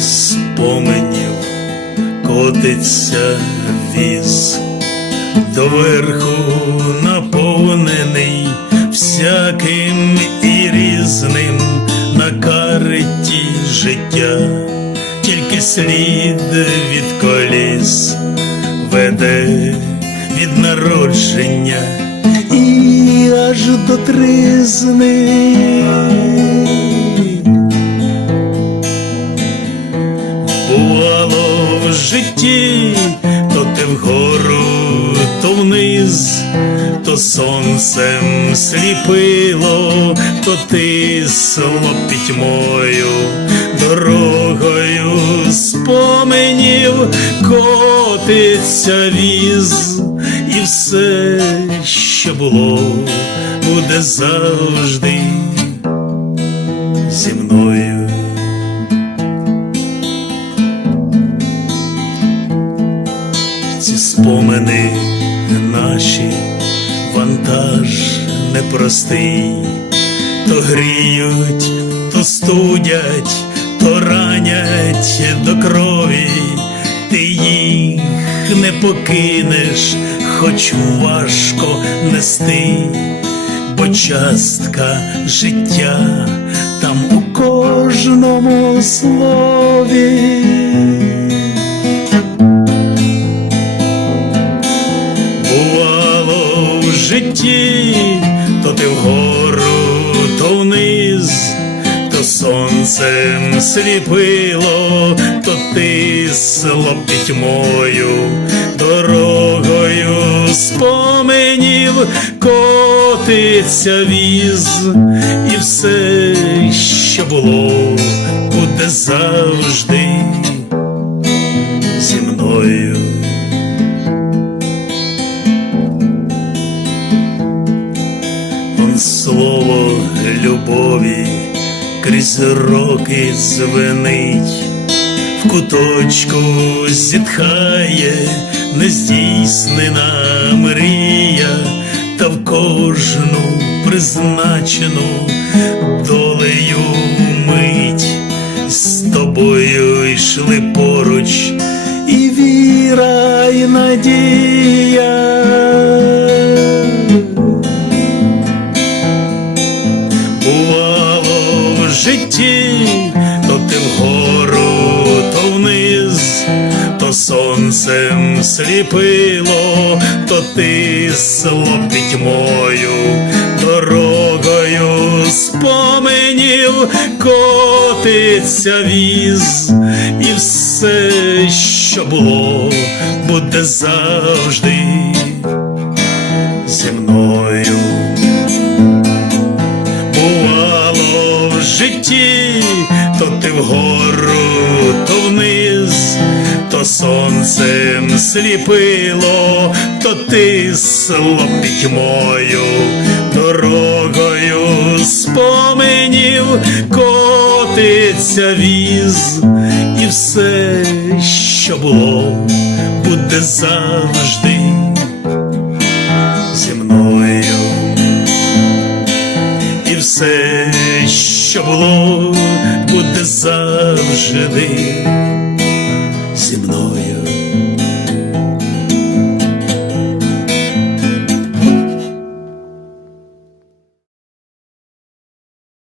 споменів котиться віз, доверху наповнений всяким і різним на кареті життя, тільки слід від коліс веде від народження і аж до тризни. Житті, то ти вгору, то вниз, то сонцем сліпило, то тисло пітьмою, дорогою споменів котиться віз, і все, що було, буде завжди зі мною. Ці спомини наші, вантаж непростий, то гріють, то студять, то ранять до крові, ти їх не покинеш, хоч важко нести, бо частка життя там у кожному слові. Житті, то ти вгору, то вниз, то сонцем сліпило, то ти тисло пітьмою, дорогою споменів котиться віз, і все, що було, буде завжди Слово любові крізь роки звенить, в куточку зітхає нездійснена мрія, та в кожну призначену долею мить з тобою йшли поруч і віра, і надія. Житті, то ти вгору, то вниз, то сонцем сліпило, то ти тисло пітьмою, дорогою споменів котиться віз, і все, що було, буде завжди зі мною житті, то ти вгору, то вниз, то сонцем сліпило, то тисло пітьмою, дорогою споменів котиться віз, і все, що було, буде завжди все, що було, буде завжди зі мною.